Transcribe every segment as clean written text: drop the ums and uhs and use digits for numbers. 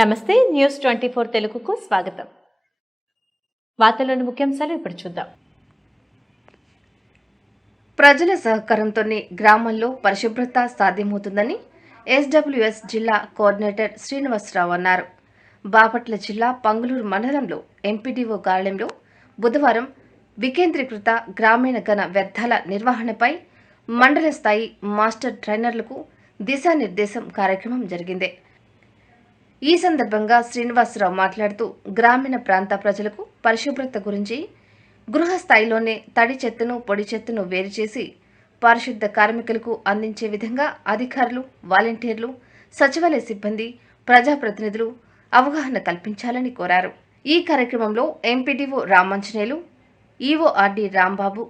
నమస్తే న్యూస్ 24 తెలుగుకు స్వాగతం. వార్తల్లోని ముఖ్యాంశాలు ఇప్పుడు చూద్దాం. ప్రజల సహకారంతోనే గ్రామాల్లో పరిశుభ్రత సాధ్యమవుతుందని ఎస్డబ్ల్యూఎస్ జిల్లా కోఆర్డినేటర్ శ్రీనివాసరావు అన్నారు. బాపట్ల జిల్లా పంగులూరు మండలంలో ఎంపీడీఓ కార్యాలయంలో బుధవారం వికేంద్రీకృత గ్రామీణ ఘన వ్యర్థాల నిర్వహణపై మండల స్థాయి మాస్టర్ ట్రైనర్లకు దిశానిర్దేశం కార్యక్రమం జరిగింది. ఈ సందర్భంగా శ్రీనివాసరావు మాట్లాడుతూ గ్రామీణ ప్రాంత ప్రజలకు పరిశుభ్రత గురించి గృహ స్థాయిలోనే తడి చెత్తను పొడి చెత్తను వేరు చేసి పారిశుద్ధ కార్మికులకు అందించే విధంగా అధికారులు, వాలంటీర్లు, సచివాలయ సిబ్బంది, ప్రజాప్రతినిధులు అవగాహన కల్పించాలని కోరారు. ఈ కార్యక్రమంలో ఎంపీడీఓ రామాంజనేయులు, ఈఓఆర్డి రాంబాబు,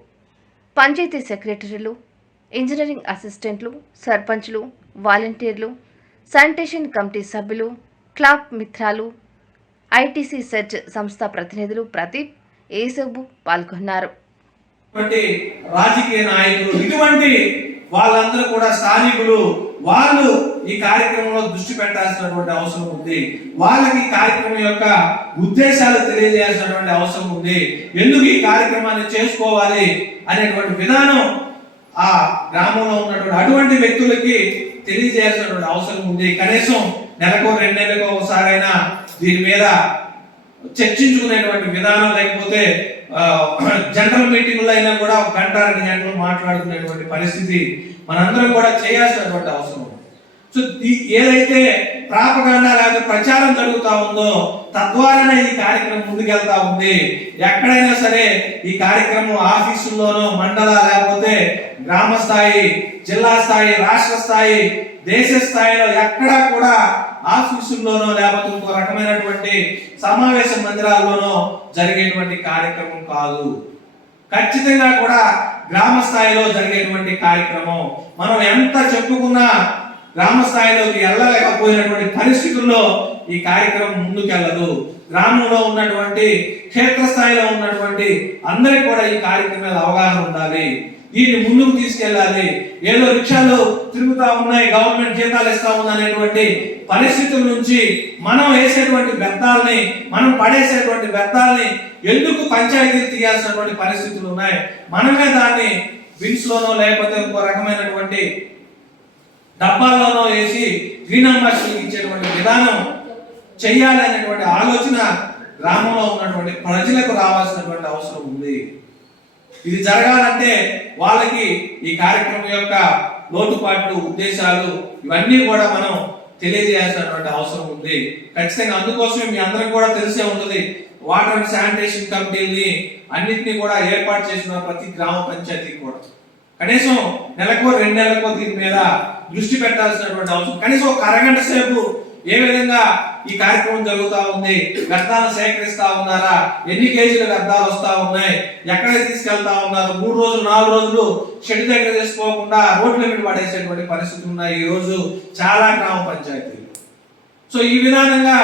పంచాయతీ సెక్రటరీలు, ఇంజనీరింగ్ అసిస్టెంట్లు, సర్పంచ్లు, వాలంటీర్లు, శానిటేషన్ కమిటీ సభ్యులు, క్లాబ్ మిత్రాలు, ఐటీసీ సెర్చ్ సంస్థ ప్రతినిధులు ప్రదీప్, ఏసబు పాల్గొన్నారు. రాజకీయ నాయకులు ఇటువంటి వాళ్ళందరూ కూడా స్థానికులు వాళ్ళు ఈ కార్యక్రమంలో దృష్టి పెట్టాల్సినటువంటి అవసరం ఉంది. వాళ్ళకి ఈ కార్యక్రమం యొక్క ఉద్దేశాలు తెలియజేయాల్సినటువంటి అవసరం ఉంది. ఎందుకు ఈ కార్యక్రమాన్ని చేసుకోవాలి అనేటువంటి విధానం ఆ గ్రామంలో ఉన్నటువంటి అటువంటి వ్యక్తులకి తెలియజేయాల్సినటువంటి అవసరం ఉంది. కనీసం నెలకో 2 నెలలకో ఒకసారైనా దీని మీద చర్చించుకునేటువంటి విధానం, లేకపోతే జనరల్ మీటింగ్లో అయినా కూడా 1 గంట 2 గంటలు మాట్లాడుకునేటువంటి పరిస్థితి మనందరం కూడా చేయాల్సినటువంటి అవసరం. సో ఏదైతే ప్రాపగాండా లేదా ప్రచారం జరుగుతూ ఉందో తద్వారానే ఈ కార్యక్రమం ముందుకెళ్తా ఉంది. ఎక్కడైనా సరే ఈ కార్యక్రమం ఆఫీసుల్లోనో, మండల లేకపోతే గ్రామ స్థాయి, జిల్లా స్థాయి, రాష్ట్ర స్థాయి, దేశ స్థాయిలో ఎక్కడా కూడా ఆఫీసుల్లోనో లేకపోతే ఇంకో రకమైనటువంటి సమావేశ మందిరాల్లోనో జరిగేటువంటి కార్యక్రమం కాదు. ఖచ్చితంగా కూడా గ్రామ స్థాయిలో జరిగేటువంటి కార్యక్రమం. మనం ఎంత చెప్పుకున్నా గ్రామ స్థాయిలోకి వెళ్ళలేకపోయినటువంటి పరిస్థితుల్లో ఈ కార్యక్రమం ముందుకెళ్ళదు. గ్రామంలో ఉన్నటువంటి క్షేత్రస్థాయిలో ఉన్నటువంటి అందరికి కూడా ఈ కార్యక్రమం మీద అవగాహన ఉండాలి. దీన్ని ముందుకు తీసుకెళ్ళాలి. ఏదో రిక్షాలు తిరుగుతా ఉన్నాయి, గవర్నమెంట్ జీతాలు ఇస్తా ఉంది అనేటువంటి పరిస్థితుల నుంచి మనం వేసేటువంటి వ్యర్థాలని, మనం పడేసేటువంటి వ్యర్థాలని ఎందుకు పంచాయతీలు తీయాల్సినటువంటి పరిస్థితులు ఉన్నాయి. మనమే దాన్ని బిన్స్ లోనో లేకపోతే ఇంకో రకమైనటువంటి డబ్బాల్లోనో వేసి గ్రీన్ అంబాసిడర్కి ఇచ్చేటువంటి విధానం చెయ్యాలి అనేటువంటి ఆలోచన గ్రామంలో ఉన్నటువంటి ప్రజలకు రావాల్సినటువంటి అవసరం ఉంది. ఇది జరగాలంటే వాళ్ళకి ఈ కార్యక్రమం యొక్క లోటుపాట్లు, ఉద్దేశాలు ఇవన్నీ కూడా మనం తెలియజేయాల్సినటువంటి అవసరం ఉంది. ఖచ్చితంగా అందుకోసమే మీ అందరికి కూడా తెలిసే ఉంటుంది, వాటర్ అండ్ శానిటేషన్ కమిటీని అన్నింటినీ కూడా ఏర్పాటు చేసిన ప్రతి గ్రామ పంచాయతీకి కూడా కనీసం నెలకో 2 నెలలకో దీని మీద దృష్టి పెట్టాల్సినటువంటి అవసరం. కనీసం ఒక అరగంట సేపు ఏ విధంగా ఈ కార్యక్రమం జరుగుతూ ఉంది, వ్యర్థాలను సేకరిస్తా ఉన్నారా, ఎన్ని కేజీల వ్యర్థాలు వస్తా ఉన్నాయి, ఎక్కడ తీసుకెళ్తా ఉన్నారు, 3 రోజులు 4 రోజులు షెడ్ దగ్గర తీసుకోకుండా రోడ్ల మీద పడేసేటువంటి పరిస్థితులు ఉన్నాయి ఈ రోజు చాలా గ్రామ పంచాయతీలు. సో ఈ విధానంగా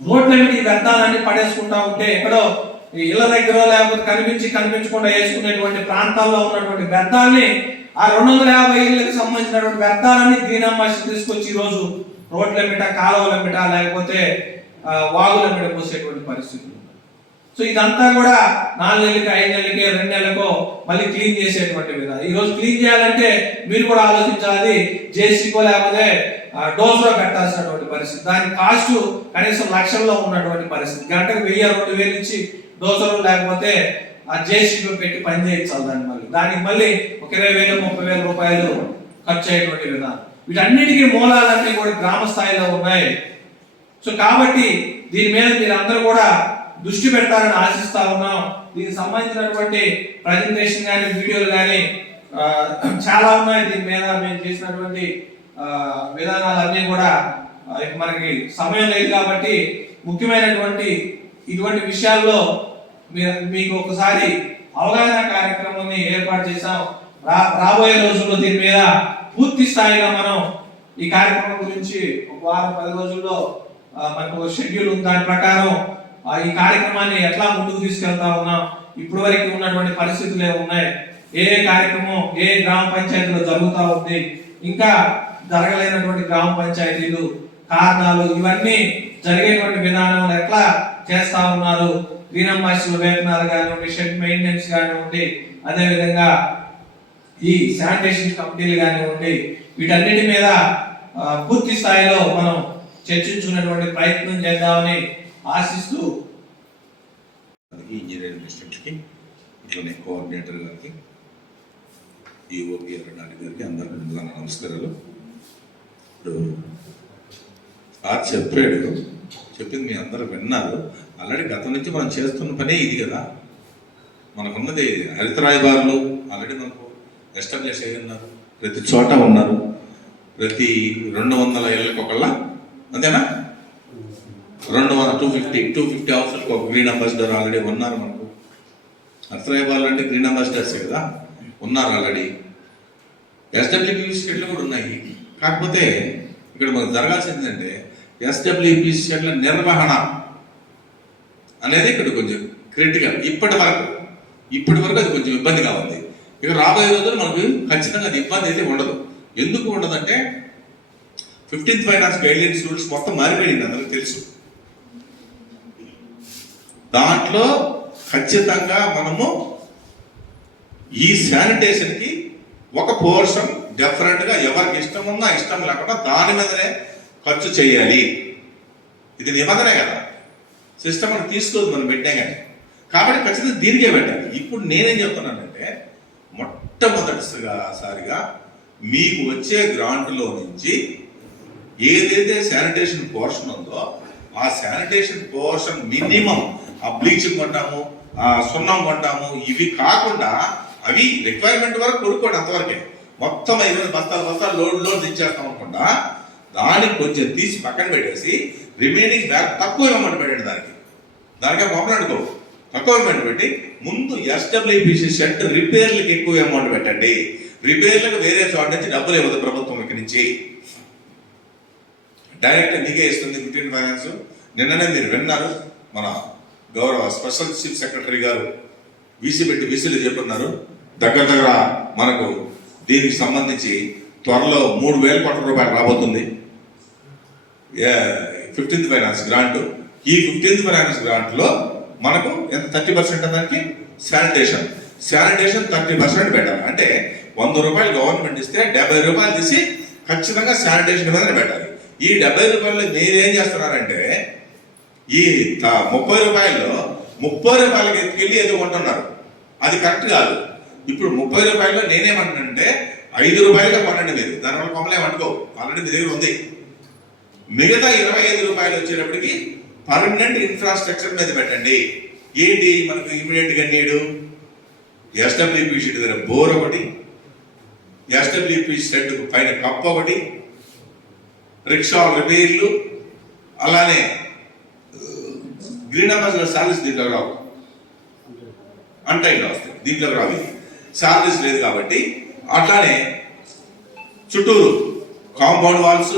రోడ్ల మీద ఈ వ్యర్థాలన్నీ పడేసుకుంటా ఉంటే ఎక్కడో ఇళ్ల దగ్గర లేకపోతే కనిపించకుండా వేసుకునేటువంటి ప్రాంతాల్లో ఉన్నటువంటి వ్యర్థాలని, ఆ 250 ఇళ్లకు సంబంధించినటువంటి వ్యర్థాలని గ్రీన్ అంబాసిడర్ తీసుకొచ్చి ఈ రోజు రోడ్ల మీద, కాలువల మీద లేకపోతే వాగుల మీద పోసేటువంటి పరిస్థితులు. సో ఇదంతా కూడా 4 నెలలకి, 5 నెలలకి, 2 నెలలకో మళ్ళీ క్లీన్ చేసేటువంటి విధానం. ఈ రోజు క్లీన్ చేయాలంటే మీరు కూడా ఆలోచించాలి, జేసీకో లేకపోతే డోజ్లో పెట్టాల్సినటువంటి పరిస్థితి. దాని కాస్ట్ కనీసం లక్షల్లో ఉన్నటువంటి పరిస్థితి. గంటకు 1000-2000 ఇచ్చి డోజరు లేకపోతే ఆ జేసీలో పెట్టి పని చేయించాలి. దానికి మళ్ళీ ఒక 20,000-30,000 రూపాయలు ఖర్చు అయ్యేటువంటి విధానం. వీటన్నిటికీ మూలాలన్నీ కూడా గ్రామ స్థాయిలో ఉన్నాయి. సో కాబట్టి దీని మీద మీరు అందరూ కూడా దృష్టి పెడతారని ఆశిస్తా ఉన్నాం. దీనికి సంబంధించినటువంటి ప్రజెంటేషన్ కానీ, వీడియోలు కానీ చాలా ఉన్నాయి. దీని మీద మేము చేసినటువంటి విధానాలన్నీ కూడా మనకి సమయం లేదు కాబట్టి ముఖ్యమైనటువంటి ఇటువంటి విషయాల్లో మీకు ఒకసారి అవగాహన కార్యక్రమాన్ని ఏర్పాటు చేశాం. రాబోయే రోజుల్లో దీని మీద పూర్తి స్థాయిగా మనం ఈ కార్యక్రమం గురించి 1 వారం 10 రోజుల్లో మనకు ఒక షెడ్యూల్ ఉంది. దాని ప్రకారం ఈ కార్యక్రమాన్ని ఎట్లా ముందుకు తీసుకెళ్తా ఉన్నాం, ఇప్పటి వరకు ఉన్నటువంటి పరిస్థితులు ఏమున్నాయి, ఏ కార్యక్రమం ఏ గ్రామ పంచాయతీలో జరుగుతూ ఉంది, ఇంకా జరగలేనటువంటి గ్రామ పంచాయతీలు కారణాలు ఇవన్నీ జరిగేటువంటి విధానం ఎట్లా చేస్తా ఉన్నారు, గ్రీన్ మాస్టర్ వేతనాలు కానివ్వండి, షెడ్ మెయింటెనెన్స్ కానివ్వండి, అదేవిధంగా ఈ శానిటేషన్ కంపెనీలు కానివ్వండి, వీటన్నిటి మీద పూర్తి స్థాయిలో మనం చర్చించుకున్నటువంటి ప్రయత్నం చేద్దామని ఆశిస్తూ ఇంజనీరింగ్ డిస్ట్రిక్ట్కి ఇట్లనే కోఆర్డినేటర్ గారికి, ఈఓపి అరణాలి గారికి అందరికీ ముందుగా నమస్కారాలు. ఇప్పుడు సార్ చెప్పాడు, చెప్పింది మీ అందరూ విన్నారు. ఆల్రెడీ గతం నుంచి మనం చేస్తున్న పనే ఇది కదా. మనకున్నది హరిత రాయబారులు ఆల్రెడీ మనకు ఎస్టాబ్లిష్ అయ్యి ఉన్నారు, ప్రతి చోట ఉన్నారు, ప్రతి 200 ఏళ్ళకి ఒకళ్ళ, అంతేనా? 250 హౌస్లకు ఒక గ్రీన్ అంబాసిడర్ ఆల్రెడీ ఉన్నారు. మనకు హరిత రాయబారులు అంటే గ్రీన్ అంబాసిడర్సే కదా, ఉన్నారు ఆల్రెడీ. ఎస్డబ్ల్యూపీ షెడ్లు కూడా ఉన్నాయి. కాకపోతే ఇక్కడ మనకు జరగాల్సింది ఏంటంటే ఎస్డబ్ల్యూపీ షెడ్ల నిర్వహణ అనేది ఇక్కడ కొంచెం క్రిటికల్. ఇప్పటి వరకు అది కొంచెం ఇబ్బందిగా ఉంది. ఇక రాబోయే రోజులు మనకు ఖచ్చితంగా అది ఇబ్బంది అయితే ఉండదు. ఎందుకు ఉండదంటే 15th ఫైనాన్స్ గైడ్లైన్స్ రూల్స్ మొత్తం మారిపోయింది, అందరికీ తెలుసు. దాంట్లో ఖచ్చితంగా మనము ఈ శానిటేషన్కి ఒక పోర్షన్ డెఫరెంట్గా ఎవరికి ఇష్టం ఉన్నా ఇష్టం లేకుండా దాని మీదనే ఖర్చు చేయాలి. ఇది నిబంధనే కదా, సిస్టమ్ అని తీసుకోదు మనం పెట్టే కానీ. కాబట్టి ఖచ్చితంగా దీనికే పెట్టాలి. ఇప్పుడు నేనేం చెప్తున్నానంటే మొట్టమొదటిసారిగా మీకు వచ్చే గ్రాంట్లో నుంచి ఏదైతే శానిటేషన్ పోర్షన్ ఉందో ఆ శానిటేషన్ పోర్షన్ మినిమం, ఆ బ్లీచింగ్ కొంటాము, ఆ సున్నం కొంటాము, ఇవి కాకుండా అవి రిక్వైర్మెంట్ వరకు కొనుక్కోండి. అంతవరకే మొత్తం 5 బస్తాలు లోడ్ ఇచ్చేస్తాం అనుకుంటా. దానికి కొంచెం తీసి పక్కన పెట్టేసి రిమైనింగ్ బ్యాగ్ తక్కువ అమౌంట్ పెట్టండి. దానికే మాట్లాడుకో, తక్కువ అమౌంట్ పెట్టి ముందు ఎస్డబ్ల్యూపీసీ షెడ్ రిపేర్లకు ఎక్కువ అమౌంట్ పెట్టండి. రిపేర్లకు వేరే చోట నుంచి డబ్బులు ఇవ్వదు ప్రభుత్వం, ఇక్కడి నుంచి డైరెక్ట్ మీకే ఇస్తుంది 15th ఫైనాన్స్. నిన్ననే మీరు విన్నారు, మన గౌరవ స్పెషల్ చీఫ్ సెక్రటరీ గారు వీసీలు చెప్తున్నారు. దగ్గర మనకు దీనికి సంబంధించి త్వరలో 3,000 కోట్ల రూపాయలు రాబోతుంది 15th ఫైనాన్స్ గ్రాంట్. ఈ 15th ఫైనాన్స్ గ్రాంట్ లో మనకు ఎంత 30% దానికి శానిటేషన్ 30% పెట్టాలి. అంటే 100 రూపాయలు గవర్నమెంట్ ఇస్తే 70 రూపాయలు తీసి ఖచ్చితంగా శానిటేషన్ మీదనే పెట్టాలి. ఈ 70 రూపాయలు మీరేం చేస్తున్నారంటే ఈ 30 రూపాయల్లో 30 రూపాయలకి ఎత్తుకెళ్ళి ఏదో కొంటున్నారు. అది కరెక్ట్ కాదు. ఇప్పుడు 30 రూపాయల్లో నేనేమంటానంటే 5 రూపాయలుగా కొనండి. మీరు దానివల్ల కొమ్మలేమనుకో, ఆల్రెడీ మీ దగ్గర ఉంది. మిగతా 25 రూపాయలు వచ్చేటప్పటికి పర్మనెంట్ ఇన్ఫ్రాస్ట్రక్చర్ మీద పెట్టండి. ఏంటి మనకు ఇమీడియట్ గా నీడు ఎస్డబ్ల్యూపీ షెడ్ దగ్గర బోర్ ఒకటి, ఎస్డబ్ల్యూపీ షెడ్ పైన కప్ ఒకటి, రిక్షా రిపేర్లు, అలానే గ్రీన్ అంబాసిడర్ సాలరీస్ దీంట్లో రావు, అంటైలో వస్తాయి, దీంట్లో రావు, సాలరీస్ లేదు కాబట్టి. అట్లానే చుట్టూరు compound walls,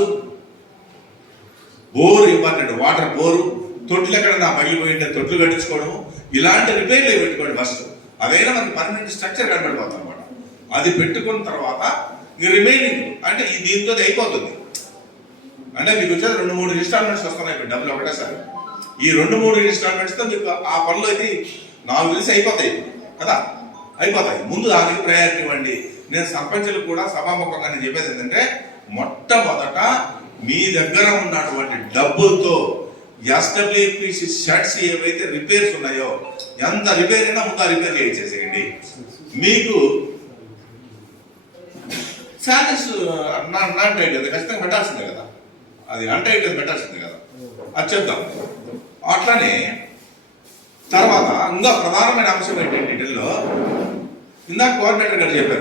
bore important, water bore, తొట్లు ఎక్కడన్నా పగిలిపోయింటే తొట్లు కట్టించుకోవడము, ఇలాంటి రిపేర్లు పెట్టుకోండి ఫస్ట్. అదైనా మనకి పర్మనెంట్ స్ట్రక్చర్ కనబడిపోతుంది అనమాట. అది పెట్టుకున్న తర్వాత రిమైనింగ్ అంటే దీంతో అయిపోతుంది. అంటే మీకు వచ్చేది 2-3 ఇన్స్టాల్మెంట్స్ వస్తున్నాయి ఇప్పుడు డబ్బులు ఒకటేసారి. ఈ 2-3 ఇన్స్టాల్మెంట్స్తో మీకు ఆ పనులు అయితే నాకు తెలిసి అయిపోతాయి కదా, అయిపోతాయి. ముందు దానికి ప్రయారిటీ ఇవ్వండి. నేను సర్పంచులకు కూడా సభాముఖంగా నేను చెప్పేది ఏంటంటే మొట్టమొదట మీ దగ్గర ఉన్నటువంటి డబ్బులతో ఎస్డబ్ల్యూపీసీ షెడ్స్ ఏవైతే రిపేర్స్ ఉన్నాయో ఎంత రిపేర్ అయినా ముందు రిపేర్ చేసేసేయండి. మీకు శాలరీస్ నాన్-టైడ్ కదా, ఖచ్చితంగా పెట్టాల్సిందే కదా, అది అన్టైడ్ పెట్టాల్సిందే కదా, అది చెప్తాం. అట్లానే తర్వాత ఇంకా ప్రధానమైన అంశం ఏంటంటే ఇందులో ఇందాక కోఆర్డినేటర్ గారు చెప్పారు,